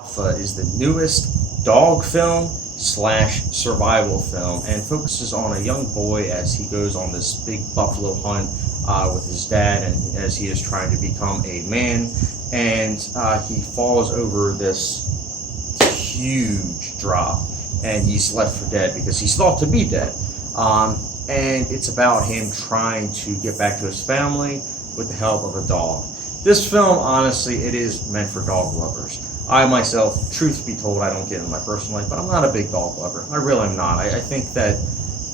Alpha is the newest dog film slash survival film and focuses on a young boy as he goes on this big buffalo hunt with his dad, and as he is trying to become a man, and he falls over this huge drop and he's left for dead because he's thought to be dead. And it's about him trying to get back to his family with the help of a dog. This film, honestly, it is meant for dog lovers. I myself, truth be told, I don't get in my personal life, but I'm not a big dog lover. I really am not. I think that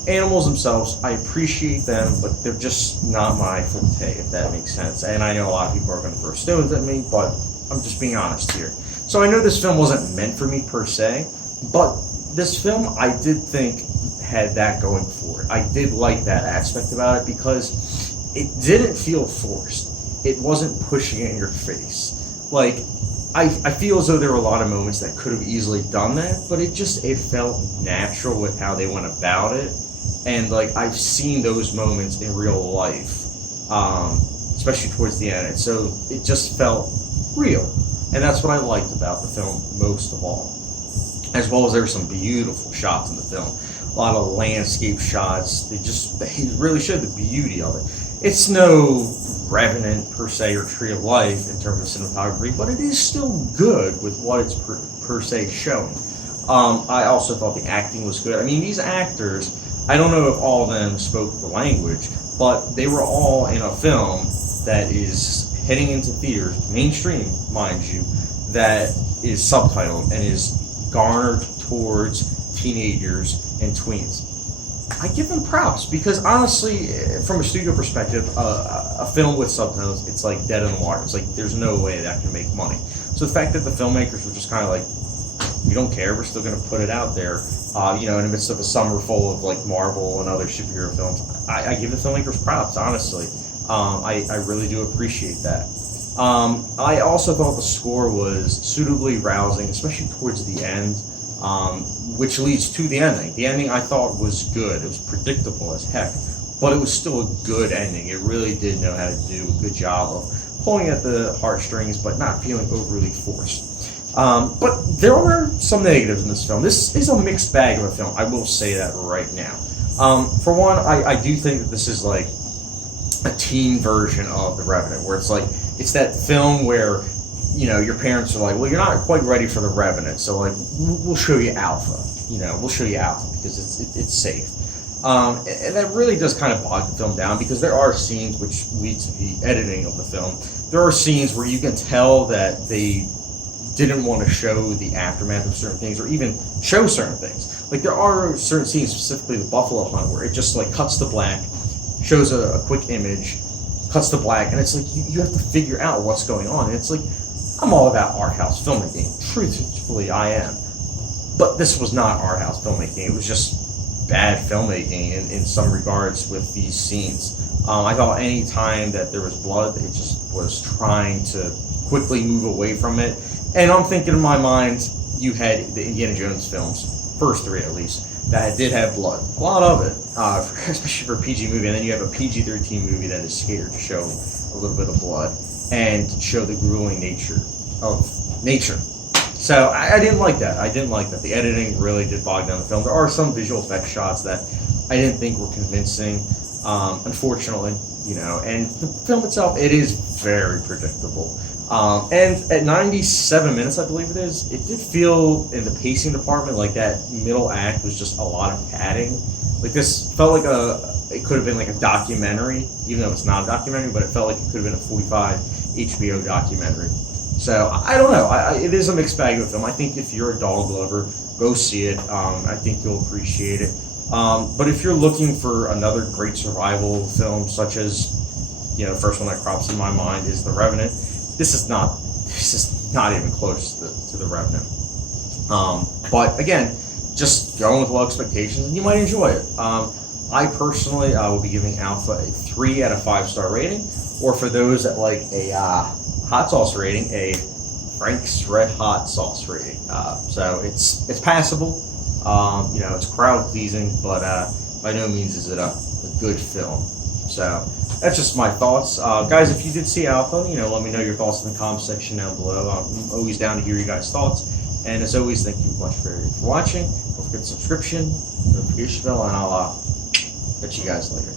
animals themselves, I appreciate them, but they're just not my forte, if that makes sense. And I know a lot of people are going to throw stones at me, but I'm just being honest here. So I know this film wasn't meant for me per se, but this film I did think had that going for it. I did like that aspect about it because it didn't feel forced. It wasn't pushing it in your face. Like, I feel as though there were a lot of moments that could have easily done that, but it felt natural with how they went about it. And like, I've seen those moments in real life, especially towards the end. And so it just felt real. And that's what I liked about the film most of all. As well as there were some beautiful shots in the film. A lot of landscape shots. They really showed the beauty of it. It's no Revenant per se or Tree of Life in terms of cinematography, but it is still good with what it's per se showing. I also thought the acting was good. I mean, these actors, I don't know if all of them spoke the language, but they were all in a film that is heading into theaters, mainstream, mind you, that is subtitled and is garnered towards teenagers and tweens. I give them props because honestly, from a studio perspective, a film with subtitles, it's like dead in the water. It's like there's no way that can make money. So the fact that the filmmakers were just kind of like, we don't care, we're still going to put it out there, in the midst of a summer full of like Marvel and other superhero films, I give the filmmakers props, honestly. I really do appreciate that. I also thought the score was suitably rousing, especially towards the end. Which leads to the ending. The ending I thought was good. It was predictable as heck, but it was still a good ending. It really did know how to do a good job of pulling at the heartstrings, but not feeling overly forced. But there are some negatives in this film. This is a mixed bag of a film. I will say that right now. For one, I do think that this is like a teen version of The Revenant, where it's like, it's that film where your parents are like, well, you're not quite ready for The Revenant, so like, we'll show you Alpha. We'll show you Alpha because it's safe. And that really does kind of bog the film down because there are scenes which lead to the editing of the film. There are scenes where you can tell that they didn't want to show the aftermath of certain things or even show certain things. Like, there are certain scenes, specifically the buffalo hunt, where it just like cuts to black, shows a quick image, cuts to black, and it's like you have to figure out what's going on. And it's like, I'm all about art house filmmaking. Truthfully, I am. But this was not art house filmmaking. It was just bad filmmaking in some regards with these scenes. I thought any time that there was blood, it just was trying to quickly move away from it. And I'm thinking in my mind, you had the Indiana Jones films, first three at least, that did have blood. A lot of it, especially for a PG movie. And then you have a PG-13 movie that is scared to show a little bit of blood and show the grueling nature of nature. So I didn't like that. The editing really did bog down the film. There are some visual effects shots that I didn't think were convincing, unfortunately, and the film itself, it is very predictable. And at 97 minutes, I believe it is, it did feel in the pacing department like that middle act was just a lot of padding. Like, this felt like it could have been like a documentary, even though it's not a documentary, but it felt like it could have been a 45 HBO documentary. So I don't know. It is a mixed bag of a film. I think if you're a dog lover, go see it. I think you'll appreciate it. But if you're looking for another great survival film, such as, the first one that crops in my mind is The Revenant, this is not even close to The Revenant. But again, just going with low expectations, and you might enjoy it. I personally will be giving Alpha a 3 out of 5 star rating, or for those that like a hot sauce rating, a Frank's Red Hot sauce rating. So it's passable. It's crowd pleasing, but by no means is it a good film. So that's just my thoughts. Guys, if you did see Alpha, let me know your thoughts in the comment section down below. I'm always down to hear you guys' thoughts. And as always, thank you much for watching. Don't forget subscription, don't forget your bell, and I'll catch you guys later.